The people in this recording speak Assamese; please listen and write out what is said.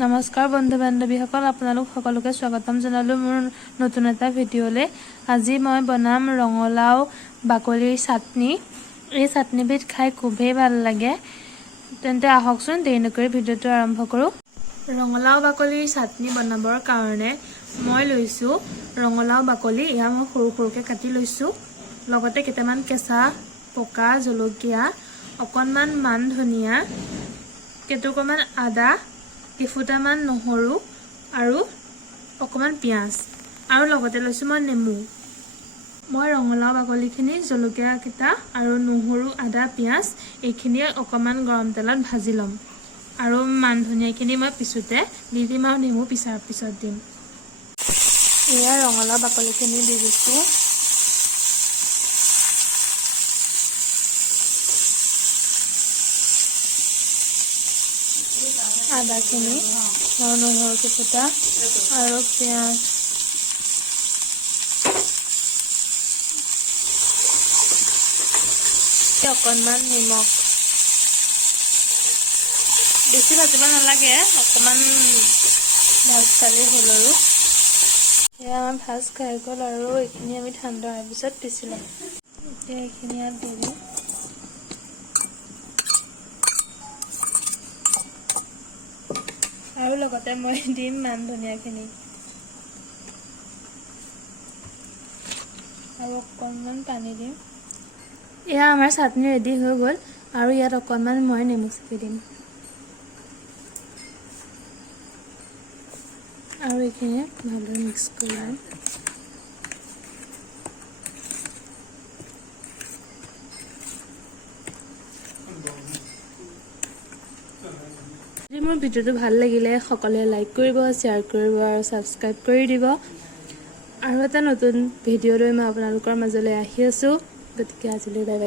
নমস্কাৰ বন্ধু বান্ধৱীসকল, আপোনালোক সকলোকে স্বাগতম জনালোঁ মোৰ নতুন এটা ভিডিঅ'লৈ। আজি মই বনাম ৰঙালাও বাকলিৰ চাটনি। এই চাটনিবিধ খাই খুবেই ভাল লাগে। তেন্তে আহকচোন দেৰি নকৰি ভিডিঅ'টো আৰম্ভ কৰোঁ। ৰঙালাও বাকলিৰ চাটনি বনাবৰ কাৰণে মই লৈছোঁ ৰঙালাও বাকলি। এয়া মই সৰু সৰুকৈ কাটি লৈছোঁ। লগতে কেইটামান কেঁচা পকা জলকীয়া, অকণমান মান ধনিয়া, কেইটুকুৰমান আদা, কেইফুটামান নহৰু আৰু অকণমান পিঁয়াজ, আৰু লগতে লৈছোঁ মই নেমু। মই ৰঙালাও বাকলিখিনি, জলকীয়াকেইটা আৰু নহৰু, আদা, পিঁয়াজ এইখিনি অকণমান গৰম তেলত ভাজি ল'ম। আৰু মান ধনিয়াখিনি মই পিছোঁতে দি দিম আৰু নেমু পিছাৰ পিছত দিম। এয়া ৰঙালাও বাকলিখিনি দি দিছোঁ। আদাখিনি, নহৰু কেইফুটা আৰু পিঁয়াজ। অকণমান নিমখ, বেছি ভাজিব নালাগে, অকণমান ভাজ খালেই হ'ল। আৰু এয়া আমাৰ ভাজ খাই গ'ল আৰু এইখিনি আমি ঠাণ্ডা হোৱাৰ পিছত পিচি ল'ম। এতিয়া এইখিনি ইয়াত দি দিম। আৰু লগতে মই দিম মান ধনিয়াখিনি আৰু অকণমান পানী দিম। এয়া আমাৰ চাটনি ৰেডি হৈ গ'ল আৰু ইয়াত অকণমান মই নেমু চেপি দিম আৰু এইখিনি ভালদৰে মিক্স কৰি ল'ম। যদি মোৰ ভিডিঅ'টো ভাল লাগিলে সকলোৱে লাইক কৰিব, শ্বেয়াৰ কৰিব আৰু ছাবস্ক্ৰাইব কৰি দিব। আৰু এটা নতুন ভিডিঅ' লৈ মই আপোনালোকৰ মাজলৈ আহি আছোঁ। গতিকে আজিলৈ বাই বাই।